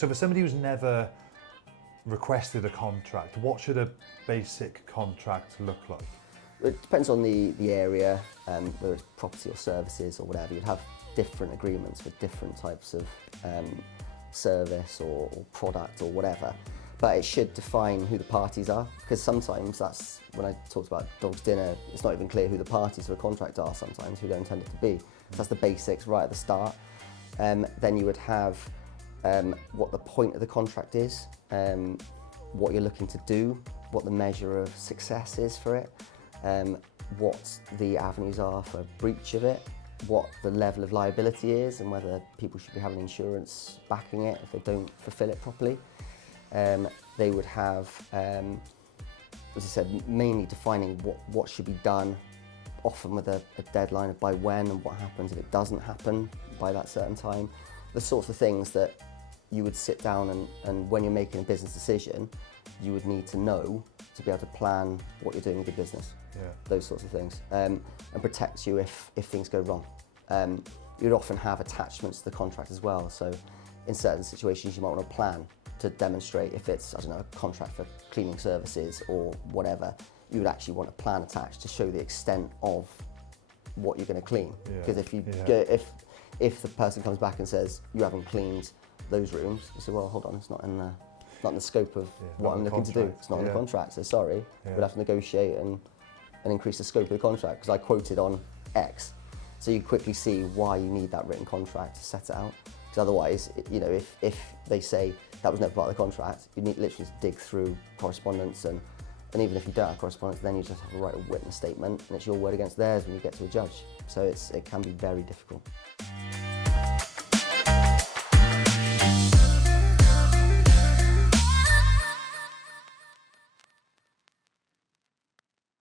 So for somebody who's never requested a contract, what should a basic contract look like? It depends on the area, whether it's property or services or whatever. You'd have different agreements with different types of service or product or whatever. But it should define who the parties are, because sometimes that's, when I talked about dog's dinner, it's not even clear who the parties to a contract are sometimes, who they're intended to be. So that's the basics right at the start. Then you would have what the point of the contract is, what you're looking to do, what the measure of success is for it, what the avenues are for breach of it, what the level of liability is and whether people should be having insurance backing it if they don't fulfill it properly. They would have, as I said, mainly defining what should be done, often with a deadline of by when and what happens if it doesn't happen by that certain time. The sorts of things that you would sit down and when you're making a business decision, you would need to know to be able to plan what you're doing with your business. Yeah. Those sorts of things, and protects you if things go wrong. You'd often have attachments to the contract as well, so in certain situations you might want to plan to demonstrate if it's, I don't know, a contract for cleaning services or whatever, you would actually want a plan attached to show the extent of what you're going to clean. Because if you if the person comes back and says you haven't cleaned those rooms, you say, well, hold on, it's not in the scope of what I'm looking to do. It's not in the contract, so sorry. We'll have to negotiate and increase the scope of the contract because I quoted on X. So you quickly see why you need that written contract to set it out. Because otherwise, you know, if they say that was never part of the contract, you need literally to dig through correspondence and even if you don't have correspondence, then you just have to write a written statement and it's your word against theirs when you get to a judge. So it can be very difficult.